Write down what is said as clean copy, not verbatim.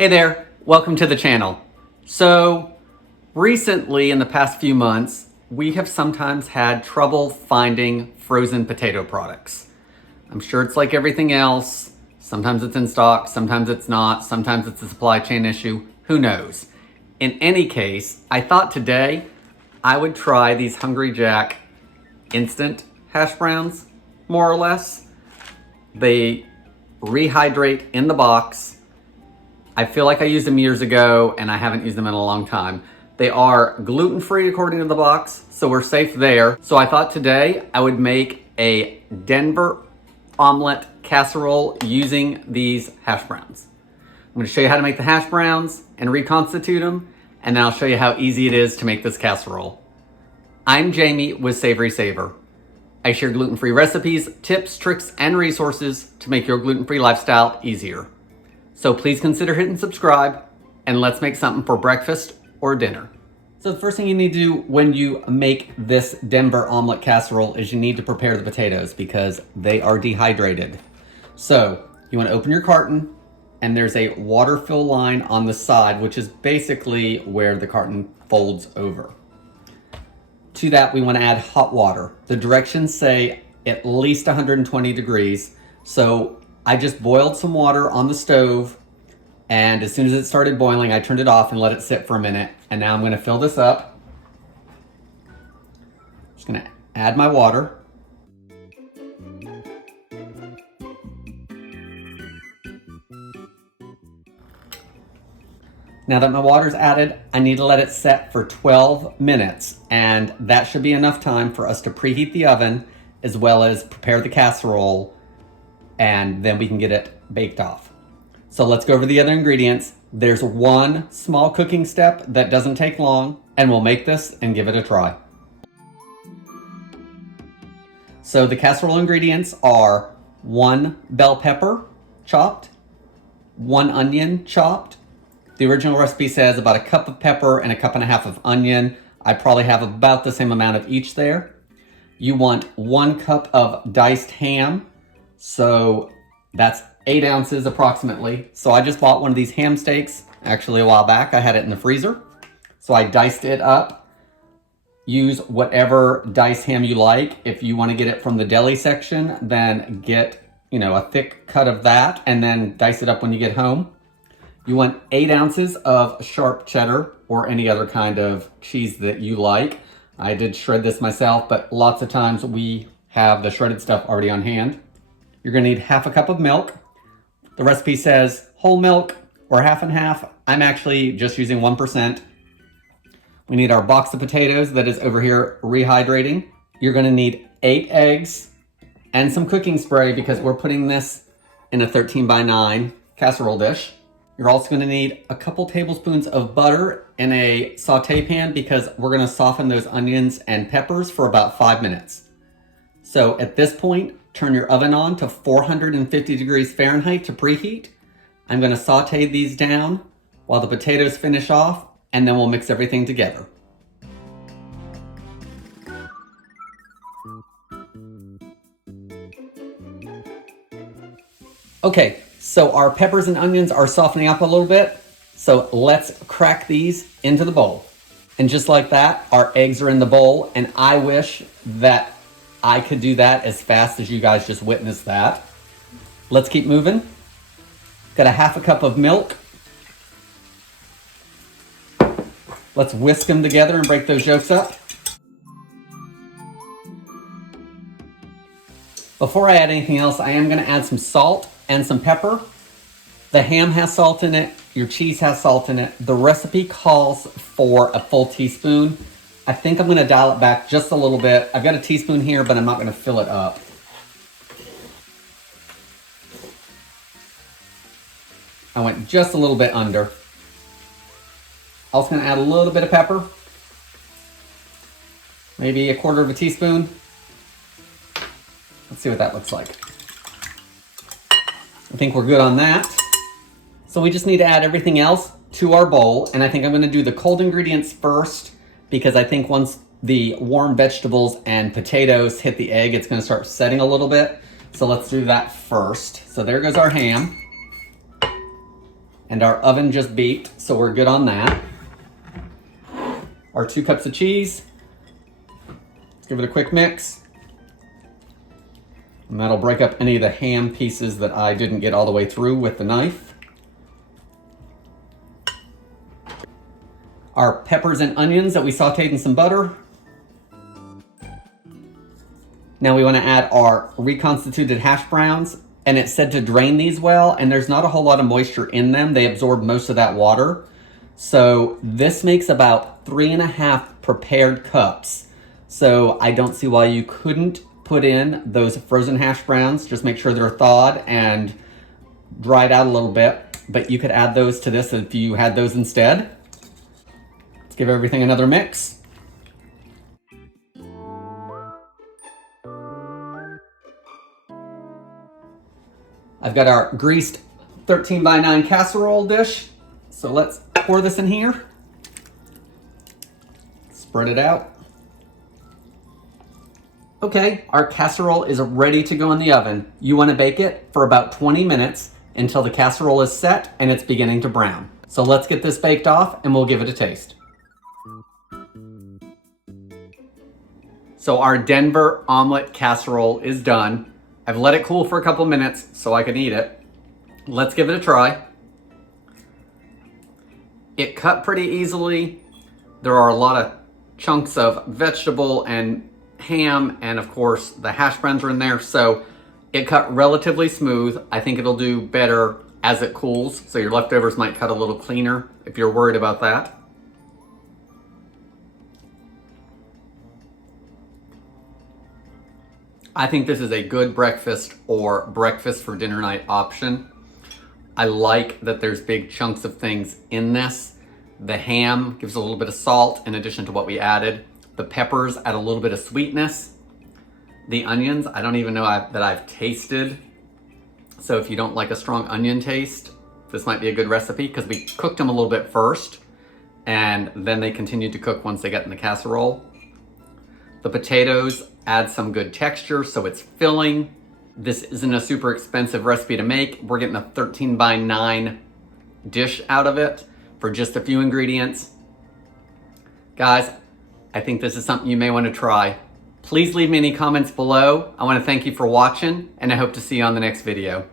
Hey there, welcome to the channel. So recently in the past few months, we have sometimes had trouble finding frozen potato products. I'm sure it's like everything else. Sometimes it's in stock, sometimes it's not, sometimes it's a supply chain issue, who knows? In any case, I thought today I would try these Hungry Jack instant hash browns, more or less. They rehydrate in the box. I feel like I used them years ago and I haven't used them in a long time. They are gluten-free according to the box, so we're safe there. So I thought today I would make a Denver Omelet Casserole using these hash browns. I'm gonna show you how to make the hash browns and reconstitute them, and then I'll show you how easy it is to make this casserole. I'm Jamie with SavorySaver. I share gluten-free recipes, tips, tricks, and resources to make your gluten-free lifestyle easier. So please consider hitting subscribe, and let's make something for breakfast or dinner. So the first thing you need to do when you make this Denver Omelet Casserole is you need to prepare the potatoes because they are dehydrated. So you want to open your carton, and there's a water fill line on the side, which is basically where the carton folds over. To that, we want to add hot water. The directions say at least 120 degrees. So I just boiled some water on the stove, and as soon as it started boiling, I turned it off and let it sit for a minute. And now I'm going to fill this up. Just going to add my water. Now that my water's added, I need to let it set for 12 minutes, and that should be enough time for us to preheat the oven as well as prepare the casserole, and then we can get it baked off. So let's go over the other ingredients. There's one small cooking step that doesn't take long, and we'll make this and give it a try. So the casserole ingredients are 1 bell pepper chopped, 1 onion chopped. The original recipe says about a cup of pepper and a cup and a half of onion. I probably have about the same amount of each there. You want 1 cup of diced ham. So that's 8 ounces approximately. So I just bought one of these ham steaks actually a while back. I had it in the freezer. So I diced it up. Use whatever diced ham you like. If you want to get it from the deli section, then get, a thick cut of that and then dice it up when you get home. You want 8 ounces of sharp cheddar or any other kind of cheese that you like. I did shred this myself, but lots of times we have the shredded stuff already on hand. You're gonna need half a cup of milk. The recipe says whole milk or half and half. I'm actually just using 1%. We need our box of potatoes that is over here rehydrating. You're gonna need 8 eggs and some cooking spray because we're putting this in a 13x9 casserole dish. You're also gonna need a couple tablespoons of butter in a saute pan because we're gonna soften those onions and peppers for about 5 minutes. So at this point, turn your oven on to 450 degrees Fahrenheit to preheat. I'm gonna saute these down while the potatoes finish off, and then we'll mix everything together. Okay, so our peppers and onions are softening up a little bit. So let's crack these into the bowl. And just like that, our eggs are in the bowl, and I wish that I could do that as fast as you guys just witnessed that. Let's keep moving. Got a half a cup of milk. Let's whisk them together and break those yolks up. Before I add anything else, I am gonna add some salt and some pepper. The ham has salt in it, your cheese has salt in it. The recipe calls for a full teaspoon. I think I'm gonna dial it back just a little bit. I've got a teaspoon here, but I'm not gonna fill it up. I went just a little bit under. Also gonna add a little bit of pepper. Maybe a quarter of a teaspoon. Let's see what that looks like. I think we're good on that. So we just need to add everything else to our bowl, and I think I'm gonna do the cold ingredients first because I think once the warm vegetables and potatoes hit the egg, it's gonna start setting a little bit. So let's do that first. So there goes our ham. And our oven just beeped, so we're good on that. Our 2 cups of cheese. Let's give it a quick mix. And that'll break up any of the ham pieces that I didn't get all the way through with the knife. Our peppers and onions that we sauteed in some butter. Now we want to add our reconstituted hash browns, and it said to drain these well, and there's not a whole lot of moisture in them. They absorb most of that water. So this makes about 3.5 prepared cups. So I don't see why you couldn't put in those frozen hash browns. Just make sure they're thawed and dried out a little bit, but you could add those to this if you had those instead. Let's give everything another mix. I've got our greased 13x9 casserole dish. So let's pour this in here. Spread it out. Okay, our casserole is ready to go in the oven. You want to bake it for about 20 minutes until the casserole is set and it's beginning to brown. So let's get this baked off and we'll give it a taste. So our Denver Omelet Casserole is done. I've let it cool for a couple minutes so I can eat it. Let's give it a try. It cut pretty easily. There are a lot of chunks of vegetable and ham, and of course the hash browns are in there, so it cut relatively smooth. I think it'll do better as it cools, so your leftovers might cut a little cleaner if you're worried about that. I think this is a good breakfast or breakfast for dinner night option. I like that there's big chunks of things in this. The ham gives a little bit of salt in addition to what we added. The peppers add a little bit of sweetness. The onions, I don't even know that I've tasted. So if you don't like a strong onion taste, this might be a good recipe because we cooked them a little bit first and then they continued to cook once they got in the casserole. The potatoes add some good texture, so it's filling. This isn't a super expensive recipe to make. We're getting a 13x9 dish out of it for just a few ingredients. Guys, I think this is something you may want to try. Please leave me any comments below. I want to thank you for watching, and I hope to see you on the next video.